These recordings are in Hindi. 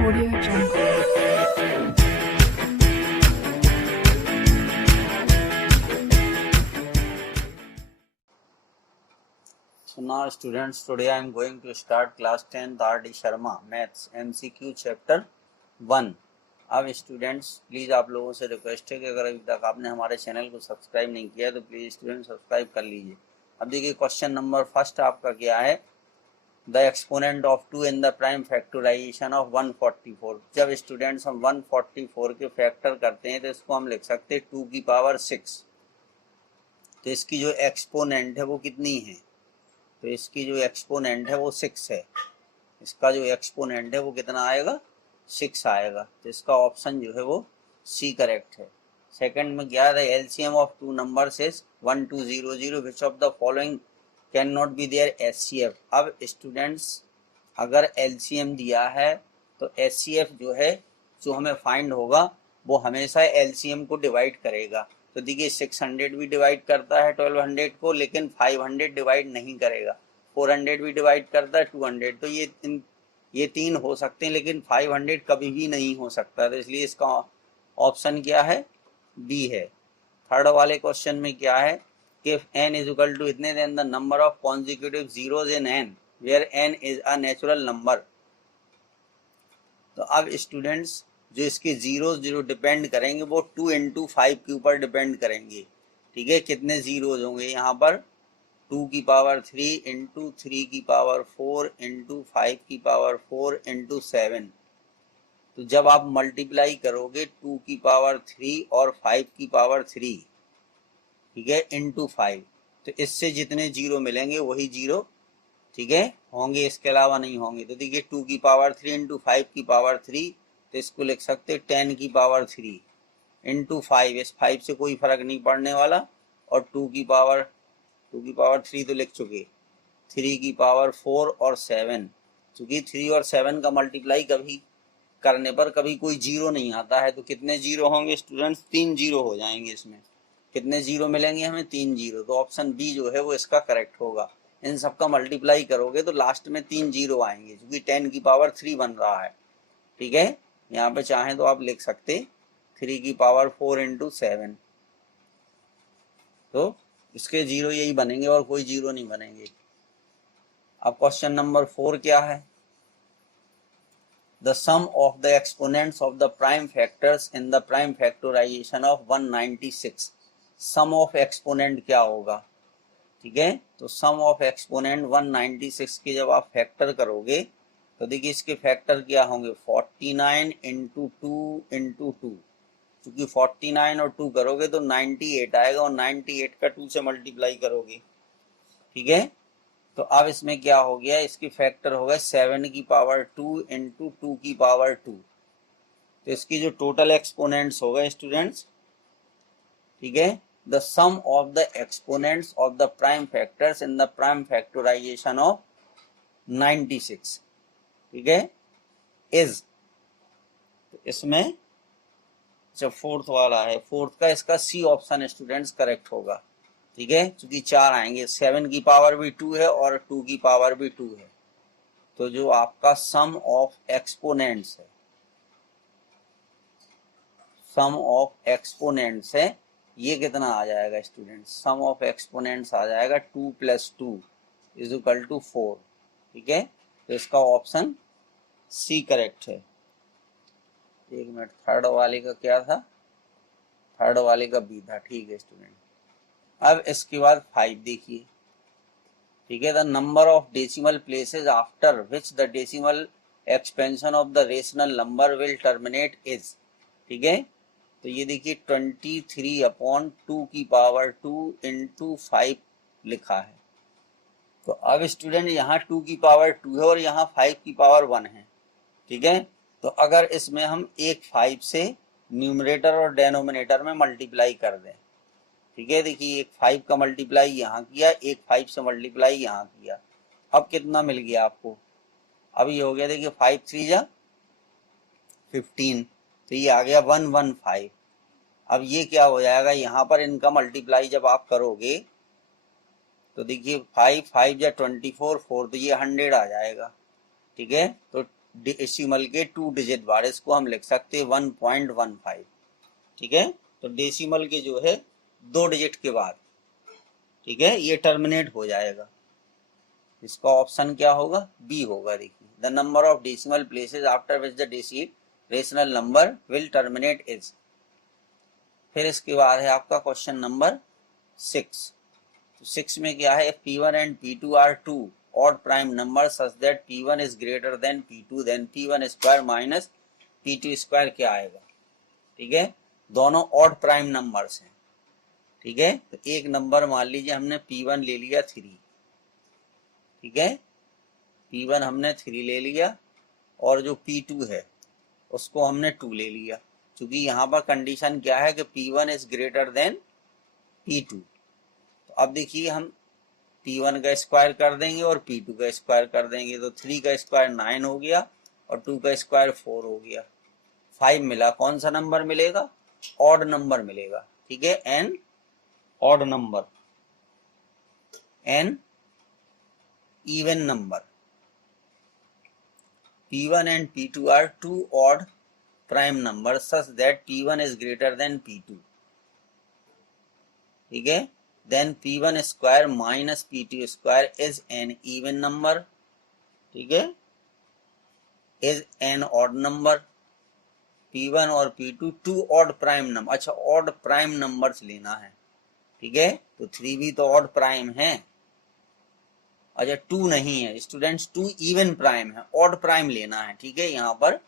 Audio Jungle. So now students, today I am going to start class 10th R.D. Sharma Maths MCQ chapter 1। अब स्टूडेंट्स प्लीज़ आप लोगों से रिक्वेस्ट है कि अगर अभी तक आपने हमारे चैनल को सब्सक्राइब नहीं किया तो प्लीज़ स्टूडेंट सब्सक्राइब कर लीजिए। अब देखिए क्वेश्चन नंबर फर्स्ट आपका क्या है, the exponent of 2 in the prime factorization of 144। जब स्टूडेंट्स हम 144 के फैक्टर करते हैं तो इसको हम लिख सकते हैं 2 की पावर 6। तो इसकी जो एक्सपोनेंट है वो कितनी है, तो इसकी जो एक्सपोनेंट है वो 6 है। इसका जो एक्सपोनेंट है वो कितना आएगा, 6 आएगा। तो इसका ऑप्शन जो है वो सी करेक्ट है। सेकंड में क्या है, LCM of two numbers is 1200, which of the following can not be their HCF. अब स्टूडेंट्स अगर एलसीएम दिया है तो एचसीएफ जो है जो हमें फाइंड होगा वो हमेशा एलसीएम को डिवाइड करेगा। तो देखिए 600 भी डिवाइड करता है 1200 को, लेकिन 500 डिवाइड नहीं करेगा। 400 भी डिवाइड करता है 200। तो ये तीन हो सकते हैं, लेकिन 500 कभी भी नहीं हो सकता। तो इसलिए इसका ऑप्शन क्या है, बी है। थर्ड वाले क्वेश्चन में क्या है कि n इज इक्वल टू इतने, then the number of consecutive zeros in n where n is a natural number. तो अब स्टूडेंट्स जो इसके जीरोज जो डिपेंड करेंगे वो 2 इंटू 5 के ऊपर डिपेंड करेंगे। ठीक है, कितने जीरोज होंगे यहाँ पर, 2 की पावर 3 इंटू 3 की पावर 4 इंटू 5 की पावर 4 इंटू 7। तो जब आप मल्टीप्लाई करोगे 2 की पावर 3 और 5 की पावर 3, ठीक है, इंटू 5, तो इससे जितने जीरो मिलेंगे वही जीरो, ठीक है, होंगे, इसके अलावा नहीं होंगे। तो देखिए 2 की पावर 3 इंटू 5 की पावर 3, तो इसको लिख सकते 10 की पावर 3 इंटू 5। इस 5 से कोई फर्क नहीं पड़ने वाला। और 2 की पावर 3 तो लिख चुके, 3 की पावर 4 और 7। चूंकि 3 और 7 का मल्टीप्लाई कभी करने पर कभी कोई जीरो नहीं आता है। तो कितने जीरो होंगे स्टूडेंट्स, 3 जीरो हो जाएंगे। इसमें कितने जीरो मिलेंगे हमें, 3 जीरो। तो ऑप्शन बी जो है वो इसका करेक्ट होगा। इन सबका मल्टीप्लाई करोगे तो लास्ट में 3 जीरो आएंगे, क्योंकि 10 की पावर 3 बन रहा है। ठीक है, यहाँ पे चाहें तो आप लिख सकते 3 की पावर 4 इंटू 7। तो इसके जीरो यही बनेंगे और कोई जीरो नहीं बनेंगे। अब क्वेश्चन नंबर 4 क्या है, the sum of the exponents of the prime factors in the prime factorization of 196। sum of exponent क्या होगा, ठीक है। तो sum of exponent 196 की जब आप फैक्टर करोगे तो देखिए इसके फैक्टर क्या होंगे, 49 इंटू 2 इंटू 2। क्योंकि 49 और 2 करोगे तो 98 आएगा, और 98 का 2 से मल्टीप्लाई करोगे, ठीक है। तो अब इसमें क्या हो गया, इसकी फैक्टर हो गए 7 की पावर 2 इंटू 2 की पावर 2। तो इसकी जो टोटल एक्सपोनेंट्स हो गए स्टूडेंट्स, ठीक है, the sum of the exponents of the prime factors in the prime factorization of 96, ठीक है, इज। तो इसमें जब फोर्थ वाला है, फोर्थ का इसका सी ऑप्शन स्टूडेंट्स करेक्ट होगा। ठीक है, क्योंकि 4 आएंगे, 7 की पावर भी 2 है और 2 की पावर भी 2 है। तो जो आपका सम ऑफ एक्सपोनेंट्स है, सम ऑफ एक्सपोनेंट्स है, ये कितना आ जाएगा स्टूडेंट्स, सम ऑफ एक्सपोनेंट्स आ जाएगा 2 + 2 इज इक्वल टू 4। ठीक है, तो इसका ऑप्शन सी करेक्ट है। एक मिनट, थर्ड वाले का क्या था, थर्ड वाले का बी था, ठीक है स्टूडेंट। अब इसके बाद 5 देखिए, ठीक है, the number of decimal places after which the decimal expansion of the rational number will terminate is. ठीक है, तो ये देखिए 23/2 की पावर 2 इंटू 5 लिखा है। तो अब स्टूडेंट यहाँ 2 की पावर 2 है और यहाँ 5 की पावर 1 है। ठीक है, तो अगर इसमें हम एक 5 से न्यूमरेटर और डेनोमिनेटर में मल्टीप्लाई कर दें, ठीक है, देखिए एक 5 का मल्टीप्लाई यहाँ किया, एक 5 से मल्टीप्लाई यहाँ किया, अब कितना मिल गया आपको, अब ये हो गया, देखिए 5 3 जा 15, तो ये आ गया 115। अब ये क्या हो जाएगा, यहाँ पर इनका मल्टीप्लाई जब आप करोगे तो देखिए 5 5 जा 24 4, तो ये 100 आ जाएगा। ठीक है, तो डेसिमल के 2 डिजिट बाद, इसको हम लिख सकते हैं 1.15, ठीक है। तो डेसिमल के जो है 2 डिजिट के बाद, ठीक है, ये टर्मिनेट हो जाएगा। इसका ऑप्शन क्या होगा, बी होगा। देखिए, the number of decimal places after which the rational number will terminate is. फिर इसके बाद है आपका क्वेश्चन नंबर 6। तो 6 में क्या है, P1 and P2 are two odd prime number such that P1 is greater than P2, then P1 square minus P2 square क्या आएगा, ठीक है। दोनों ऑड प्राइम नंबर्स हैं, ठीक है। तो एक नंबर मान लीजिए हमने P1 ले लिया 3, ठीक है, P1 हमने 3 ले लिया, और जो P2 है उसको हमने 2 ले लिया, क्योंकि यहाँ पर कंडीशन क्या है कि P1 is greater than P2। तो अब देखिए, हम P1 का स्क्वायर कर देंगे और P2 का स्क्वायर कर देंगे, तो 3 का स्क्वायर 9 हो गया और 2 का स्क्वायर 4 हो गया, 5 मिला। कौन सा नंबर मिलेगा, ऑड नंबर मिलेगा, ठीक है, an odd number, an even number. P1 and P2 are two odd prime numbers such that P1 is greater than P2, ठीक है। Then P1 square minus P2 square is an even number, ठीक है, is an odd number। P1 और P2 two odd prime number, अच्छा ऑड प्राइम नंबर्स लेना है, ठीक है। तो 3 भी तो ऑड प्राइम है, अच्छा 2 नहीं है स्टूडेंट्स, 2 इवन प्राइम है, ऑड प्राइम लेना है, ठीक है। यहाँ पर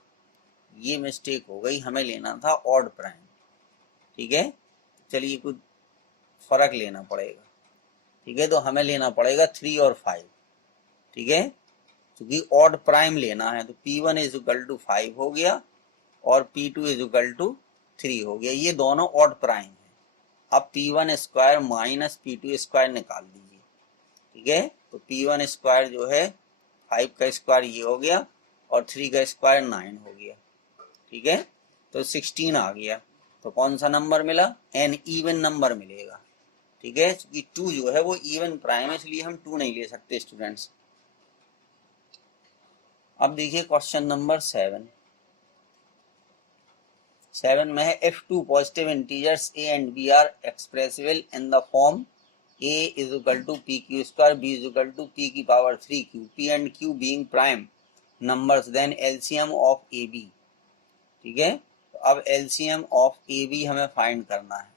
ये मिस्टेक हो गई, हमें लेना था ऑड प्राइम, ठीक है। चलिए कुछ फर्क लेना पड़ेगा, ठीक है। तो हमें लेना पड़ेगा 3 और 5, ठीक है, क्योंकि ऑड प्राइम लेना है। तो P1 इज इक्वल टू 5 हो गया और P2 इज इक्वल टू 3 हो गया, ये दोनों ऑड प्राइम है। अब P1 square minus P2 square निकाल दीजिए, ठीक है। तो P1 स्क्वायर जो है 5 का स्क्वायर ये हो गया और 3 का स्क्वायर 9 हो गया, ठीक है। तो 16 आ गया। तो कौन सा नंबर मिला, एन इवन नंबर मिलेगा, ठीक है, क्योंकि 2 जो है वो इवन प्राइम है, इसलिए हम 2 नहीं ले सकते स्टूडेंट्स। अब देखिए क्वेश्चन नंबर 7। 7 में है, if two positive integers a and b are expressible in the form a is equal to P Q square, b is equal to p की power 3q, p and q being prime numbers, then LCM of A B, ठीक है। तो अब एलसीएम ऑफ ए बी हमें फाइंड करना है,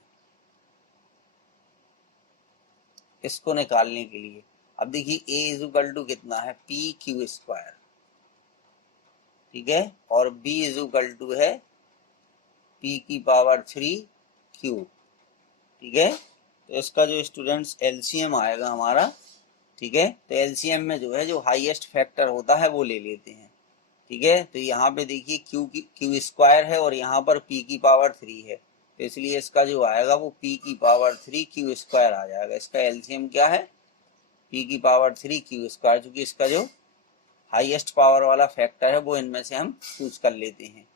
इसको निकालने के लिए। अब देखिए a इज इक्वल टू कितना है, पी क्यू स्क्वायर, ठीक है, और b इज इक्वल टू है p की पावर 3q, ठीक है। तो इसका जो स्टूडेंट्स एलसीएम आएगा हमारा, ठीक है। तो एलसीएम में जो है जो हाईएस्ट फैक्टर होता है वो ले लेते हैं, ठीक है। तो यहाँ पे देखिए क्यू स्क्वायर है और यहाँ पर p की पावर 3 है, तो इसलिए इसका जो आएगा वो p की पावर 3q स्क्वायर आ जाएगा। इसका एलसीएम क्या है, p की पावर 3q स्क्वायर, क्योंकि इसका जो हाईएस्ट पावर वाला फैक्टर है वो इनमें से हम चूज कर लेते हैं।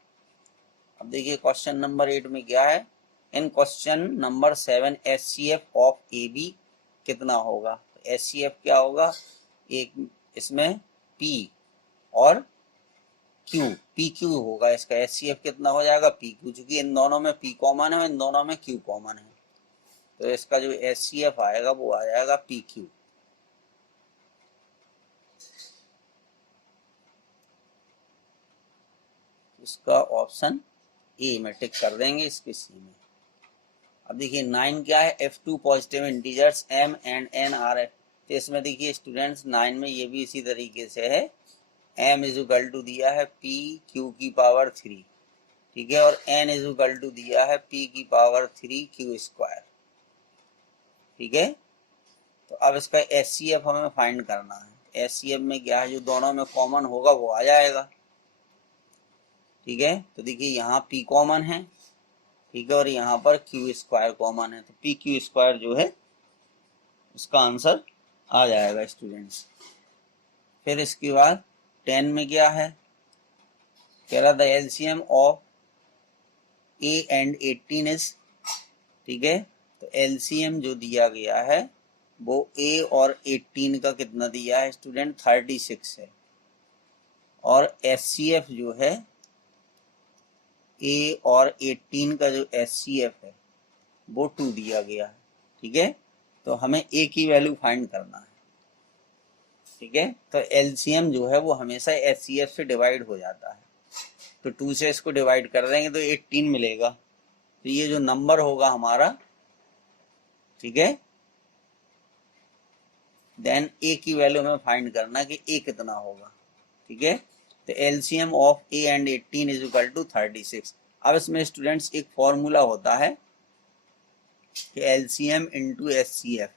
अब देखिए क्वेश्चन नंबर 8 में क्या है, in question number 7 HCF of A B कितना होगा। तो एचसीएफ क्या होगा, एक इसमें P और Q, PQ होगा, इसका एचसीएफ कितना हो जाएगा, PQ, क्योंकि इन दोनों में P कॉमन है, इन दोनों में Q कॉमन है, तो इसका जो एचसीएफ आएगा वो आ जाएगा PQ। इसका ऑप्शन ए में टिक कर देंगे, इसके सी में। अब देखिए 9 क्या है, F2 positive integers M and N are है। तो इसमें देखिए स्टूडेंट्स 9 में ये भी इसी तरीके से है, M इज इक्वल टू दिया है P Q की पावर 3, ठीक है, और N इज इक्वल टू दिया है P की पावर 3Q स्क्वायर, ठीक है। तो अब इसका एचसीएफ हमें फाइंड करना है। एचसीएफ में क्या है, जो दोनों में कॉमन होगा वो आ जाएगा, ठीक है। तो देखिए यहाँ P कॉमन है, ठीक है, और यहाँ पर Q स्क्वायर कॉमन है, तो PQ स्क्वायर जो है उसका आंसर आ जाएगा स्टूडेंट्स। फिर इसके बाद 10 में क्या है, कह रहा था LCM of A and 18 is, ठीक है। तो एलसीएम जो दिया गया है वो A और 18 का कितना दिया है स्टूडेंट, 36 है, और HCF जो है A और 18 का जो HCF है वो 2 दिया गया है। ठीक है, तो हमें A की वैल्यू फाइंड करना है। ठीक है, तो LCM जो है वो हमेशा HCF से डिवाइड हो जाता है, तो 2 से इसको डिवाइड कर देंगे तो 18 मिलेगा। तो ये जो नंबर होगा हमारा, ठीक है, देन A की वैल्यू हमें फाइंड करना कि A कितना होगा। ठीक है, तो LCM of A and 18 is equal to 36। अब इसमें स्टूडेंट्स एक फॉर्मूला होता है कि LCM into HCF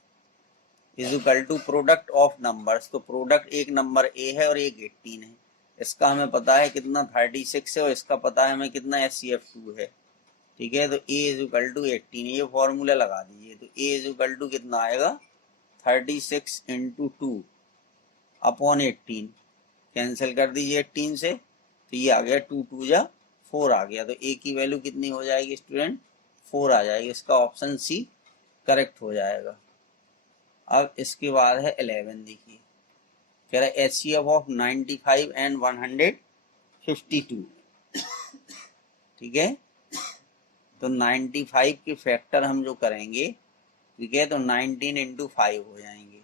is equal to product of numbers. तो प्रोडक्ट एक नंबर A है और एक 18 है, इसका हमें पता है कितना 36 है और इसका पता है हमें कितना HCF 2 है। ठीक है, तो A इज इक्वल टू 18, ये फॉर्मूला लगा दीजिए। तो A इज इक्वल टू कितना आएगा 36 इंटू 2 अपॉन 18, कैंसिल कर दीजिए 18 से, तो ये आ गया 2 2 जा 4 आ गया। तो A की वैल्यू कितनी हो जाएगी स्टूडेंट 4 आ जाएगी, इसका ऑप्शन सी करेक्ट हो जाएगा। अब इसके बाद है 11, देखिए कह रहा है HCF ऑफ 95 एंड 152। ठीक है, तो 95 के फैक्टर हम जो करेंगे, ठीक है, तो 19 इंटू 5 हो जाएंगे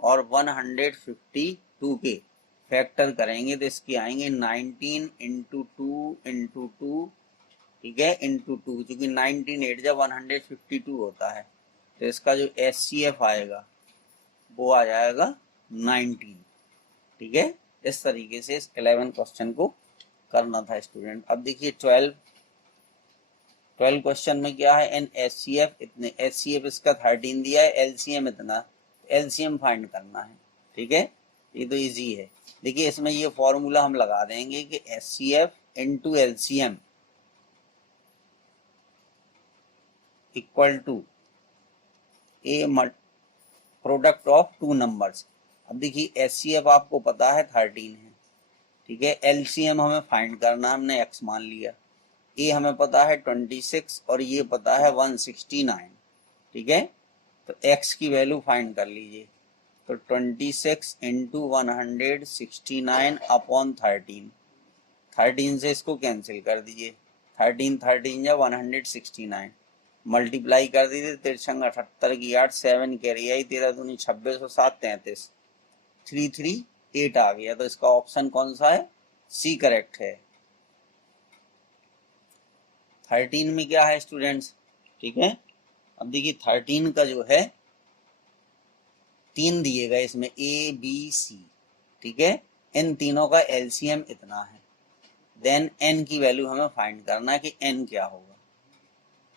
और 152 के फैक्टर करेंगे तो इसके आएंगे 19 इंटू 2 इंटू 2, ठीक है, इंटू 2, क्योंकि 19 8 जब 152 होता है, तो इसका जो HCF आएगा वो आ जाएगा 19। ठीक है, इस तरीके से इस 11 क्वेश्चन को करना था स्टूडेंट। अब देखिए 12 क्वेश्चन में क्या है, एन HCF इतने, HCF इसका 13 दिया है, LCM इतना, LCM फाइंड करना है। ठीक है, ये तो इजी है। देखिए इसमें ये फॉर्मूला हम लगा देंगे कि HCF into LCM equal to a product of two numbers. अब देखिए HCF आपको पता है 13 है, ठीक है, LCM हमें फाइंड करना, हमने x मान लिया, A हमें पता है 26 और ये पता है 169। ठीक है, तो x की वैल्यू फाइंड कर लीजिए, तो 26 इंटू 169 अपॉन 13, 13 से इसको कैंसिल कर दीजिए, 13 13 या 169 मल्टीप्लाई कर दीजिए, 13 78 की 8 7 कैरी आई, 13 दूनी 26 और 7 33, 338 आ गया। तो इसका ऑप्शन कौन सा है, सी करेक्ट है। 13 में क्या है स्टूडेंट्स, ठीक है, अब देखिए 13 का जो है 3 दिएगा इसमें ABC। ठीक है, इन तीनों का LCM इतना है, देन n की वैल्यू हमें फाइंड करना है कि n क्या होगा।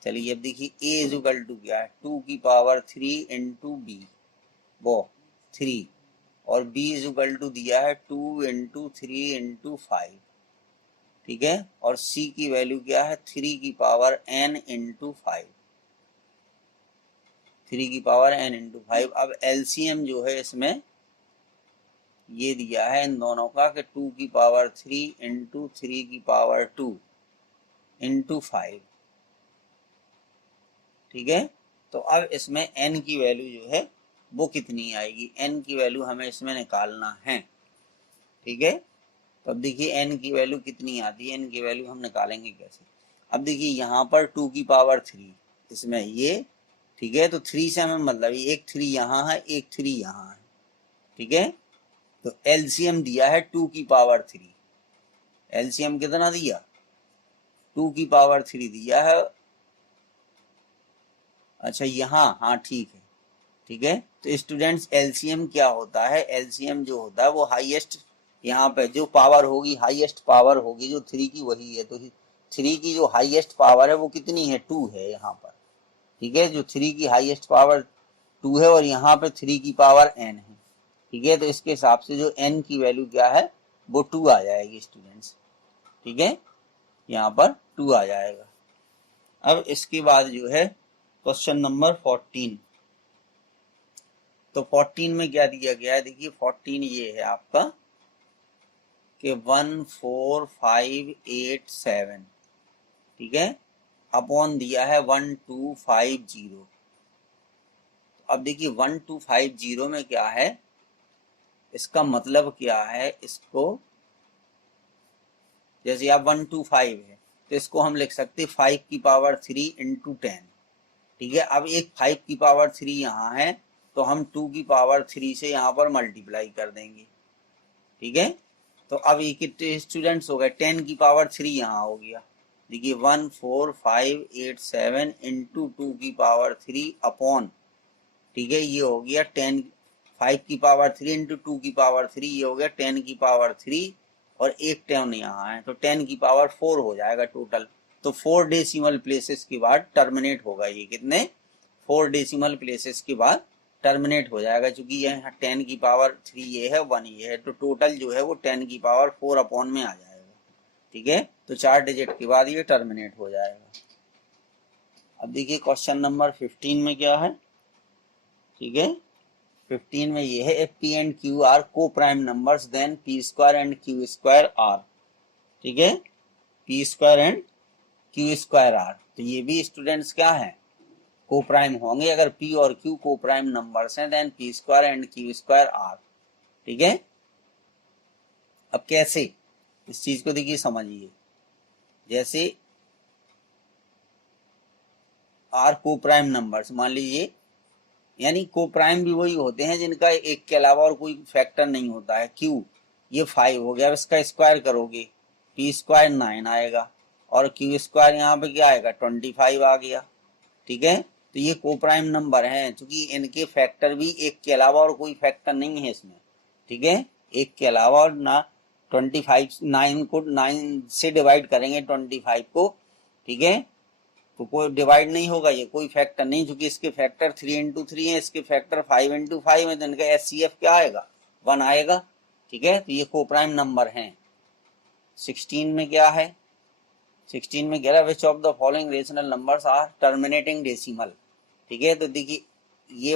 चलिए अब देखिए A इज इक्वल टू क्या है 2 की पावर 3 इंटू B, वो 3, और B इज इक्वल टू दिया है 2 इंटू 3 इंटू 5। ठीक है, और C की वैल्यू क्या है 3 की पावर n इंटू 5, 3 की पावर n इंटू 5। अब LCM जो है इसमें ये दिया है इन दोनों का कि 2 की पावर 3 इंटू 3 की पावर 2 इंटू 5। ठीक है, तो अब इसमें n की वैल्यू जो है वो कितनी आएगी, n की वैल्यू हमें इसमें निकालना है। ठीक है, तो अब देखिए n की वैल्यू कितनी आती है, n की वैल्यू हम निकालेंगे कैसे। अब देखिए यहाँ पर 2 की पावर 3 इसमें ये, ठीक है, तो 3 से हमें मतलब एक 3 यहाँ है, एक 3 यहाँ है। ठीक है, तो LCM दिया है 2 की पावर 3, LCM कितना दिया 2 की पावर 3 दिया है। अच्छा यहाँ, हाँ ठीक है, ठीक है, तो स्टूडेंट्स LCM क्या होता है, LCM जो होता है वो हाईएस्ट, यहाँ पे जो पावर होगी हाईएस्ट पावर होगी जो 3 की वही है, तो 3 की जो हाईएस्ट पावर है वो कितनी है 2 है यहाँ पर। ठीक है, जो 3 की हाईएस्ट पावर 2 है और यहाँ पे 3 की पावर n है। ठीक है, तो इसके हिसाब से जो n की वैल्यू क्या है वो 2 आ जाएगी स्टूडेंट्स। ठीक है, यहाँ पर 2 आ जाएगा। अब इसके बाद जो है क्वेश्चन नंबर 14, तो 14 में क्या दिया गया है, देखिए 14 ये है आपका कि 14587, ठीक है, अपॉन दिया है 1250। अब देखिए 1250 में क्या है, इसका मतलब क्या है, इसको जैसे आप 1 to 5 है तो इसको हम लिख सकते 5 की पावर 3 इंटू 10। ठीक है, अब एक 5 की पावर 3 यहाँ है तो हम 2 की पावर 3 से यहाँ पर मल्टीप्लाई कर देंगे। ठीक है, तो अब ये कितने स्टूडेंट्स हो गए, 10 की पावर 3 यहाँ हो गया। देखिए 1 4 5 8 7 इंटू 2 की पावर 3 अपॉन, ठीक है, ये हो गया 10, 5 की पावर 3 इंटू 2 की पावर 3, ये हो गया 10 की पावर 3 और एक 10 यहाँ है तो 10 की पावर 4 हो जाएगा टोटल। तो 4 डेसिमल प्लेसेस के बाद टर्मिनेट होगा, ये कितने 4 डेसिमल प्लेसेस के बाद टर्मिनेट हो जाएगा, क्योंकि ये 10 की पावर 3 ये है, 1 ये है, तो टोटल जो है वो 10 की पावर 4 अपॉन में आ जाएगा। ठीक है, तो 4 डिजिट के बाद ये टर्मिनेट हो जाएगा। अब देखिए क्वेश्चन नंबर 15 में क्या है। ठीक है, 15 में ये है if p and q are को prime numbers then p square and q square are. ठीक है, p square and q square are, तो ये भी स्टूडेंट्स क्या है, को प्राइम होंगे। अगर p और q को प्राइम नंबर्स हैं then p square and q square are. ठीक है, अब कैसे इस चीज को देखिए समझिए, जैसे आर को प्राइम नंबर्स मान लीजिए, यानी को प्राइम भी वही होते हैं जिनका एक के अलावा और कोई फैक्टर नहीं होता है। क्यू ये 5 हो गया, अब इसका स्क्वायर करोगे p स्क्वायर 9 आएगा और q स्क्वायर यहाँ पे क्या आएगा 25 आ गया। ठीक है, तो ये को प्राइम नंबर हैं, क्योंकि इनके फैक्टर भी एक के अलावा और कोई फैक्टर नहीं है इसमें। ठीक है, एक के अलावा और ना 25, 9 को 9 से डिवाइड करेंगे 25 को। ठीक है, तो कोई डिवाइड नहीं होगा, ये कोई फैक्टर नहीं, क्योंकि इसके फैक्टर 3 इंटू 3 है, इसके फैक्टर 5 इंटू 5 है, तो इनका एचसीएफ क्या आएगा 1 आएगा। ठीक है, तो ये को प्राइम नंबर हैं। 16 में क्या है, 16 में कह रहा है which of the following rational numbers are terminating decimal. ठीक है, तो देखिए ये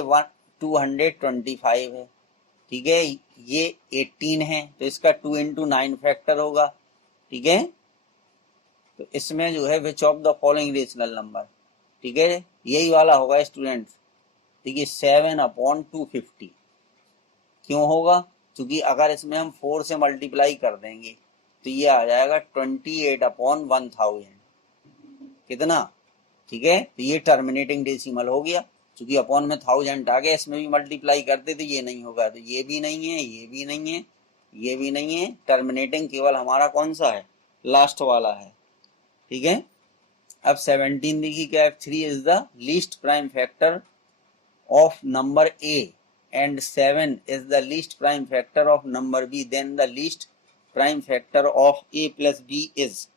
225 है। ठीक है, ये 18 है तो इसका 2 इंटू 9 फैक्टर होगा। ठीक है, तो इसमें जो है which of the following rational number, ठीक है, यही वाला होगा स्टूडेंट्स। देखिए 7 अपॉन 250 क्यों होगा, क्योंकि अगर इसमें हम 4 से मल्टीप्लाई कर देंगे तो ये आ जाएगा 28 अपॉन 1000 कितना। ठीक है, तो ये टर्मिनेटिंग डेसिमल हो गया, क्योंकि अपॉन में 1000 आ गया, इसमें भी मल्टीप्लाई करते तो ये नहीं होगा, तो ये भी नहीं है, ये भी नहीं है, ये भी नहीं है। टर्मिनेटिंग केवल हमारा कौन सा है, लास्ट वाला है। ठीक है, अब 17 देखिए क्या है, 3 is the least prime factor of number A and 7 is the least prime factor of number B, then the least prime factor of A plus B is.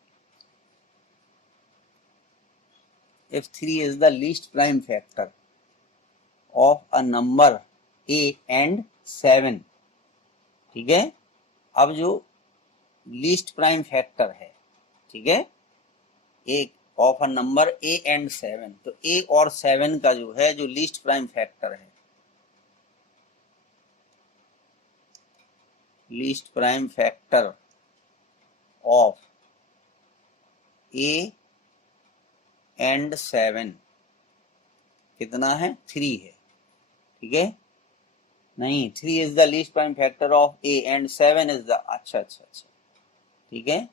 if 3 is the least prime factor of a number a and 7, ठीक है, अब जो लीस्ट प्राइम फैक्टर है, ठीक है, एक of a number a and 7, तो a और 7 का जो है जो लीस्ट प्राइम फैक्टर है, least prime factor of a and 7 कितना है 3 है। ठीक है, नहीं 3 is the least prime factor of A and 7 is the, अच्छा। ठीक है,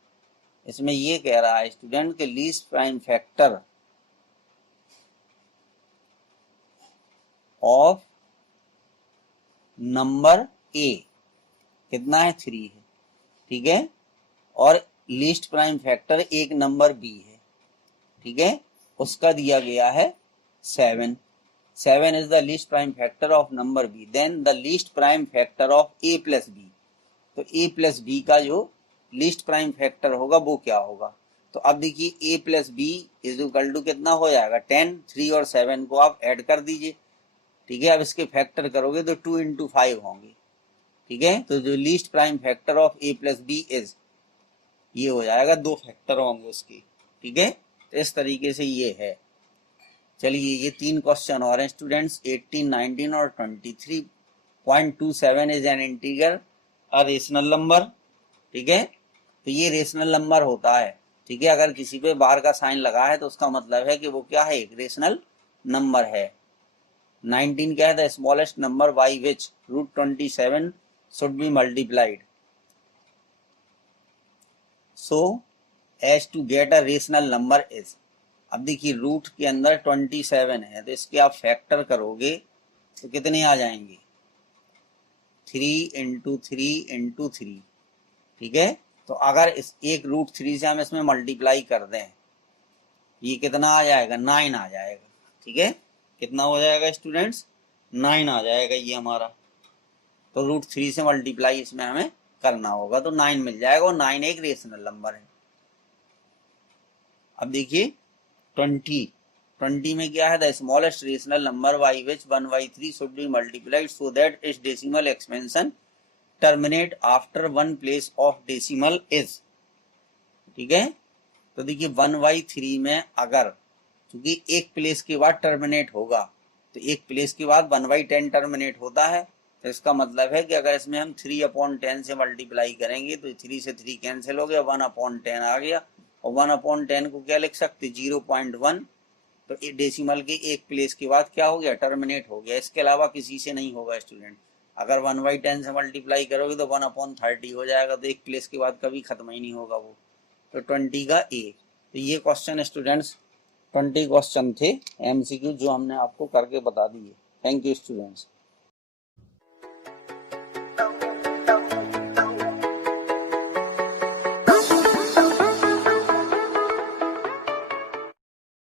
इसमें ये कह रहा है स्टूडेंट के least prime factor of number A कितना है 3 है। ठीक है, और लीस्ट प्राइम फैक्टर एक नंबर बी है। ठीक है, उसका दिया गया है 7 is the least prime factor of number B, then the least prime factor of A plus B, तो ए प्लस बी का जो लीस्ट प्राइम फैक्टर होगा वो क्या होगा। तो अब देखिए A plus B is equal to कितना हो जाएगा 10, 3 और 7 को आप ऐड कर दीजिए। ठीक है, अब इसके फैक्टर करोगे तो 2 इंटू 5 होंगे। ठीक है, तो जो least prime factor of A plus B is, ये हो जाएगा 2 फैक्टर होंगे उसके। ठीक है, तो इस तरीके से ये है। चलिए ये 3 क्वेश्चन और हैं स्टूडेंट्स, 18, 19 और 23.27 is an integer a rational number. ठीक है, तो ये रेशनल नंबर होता है। ठीक है, अगर किसी पे बार का साइन लगा है तो उसका मतलब है कि वो क्या है, एक रेशनल नंबर है। 19 क्या है, the smallest number by which √27 should be multiplied. So as to get a rational number is. अब देखिए रूट के अंदर 27 है, तो इसके आप फैक्टर करोगे तो कितने आ जाएंगे, 3 × 3 × 3, ठीक है। तो अगर इस एक रूट 3 से हम इसमें मल्टीप्लाई कर दें, ये कितना आ जाएगा, 9 आ जाएगा, ठीक है। कितना हो जाएगा स्टूडेंट्स, 9 आ जाएगा ये हमारा। तो रूट 3 से मल्टीप्लाई इसमें हमें करना होगा तो 9 मिल जाएगा, और 9 एक रेशनल नंबर है। अब देखिए 20 में क्या है, the smallest rational number by which 1/3 should be multiplied so that it's decimal expansion terminate after 1 place of decimal is, ठीक है। तो देखिए 1/3 में अगर, क्योंकि एक प्लेस के बाद टर्मिनेट होगा, तो एक प्लेस के बाद 1/10 टर्मिनेट होता है, तो इसका मतलब है कि अगर इसमें हम 3/10 से मल्टीप्लाई करेंगे तो 3 से 3 कैंसिल हो गया, 1/10 आ गया, और 1/10 को क्या लिख सकते, 0.1। तो डेसिमल के एक प्लेस के बाद क्या हो गया, टर्मिनेट हो गया। इसके अलावा किसी से नहीं होगा स्टूडेंट। अगर 1/10 से मल्टीप्लाई करोगे तो 1/30 हो जाएगा, तो एक प्लेस के बाद कभी खत्म ही नहीं होगा वो। तो 20 का ए। तो ये क्वेश्चन स्टूडेंट्स 20 क्वेश्चन थे MCQ जो हमने आपको करके बता दिए। Thank you students.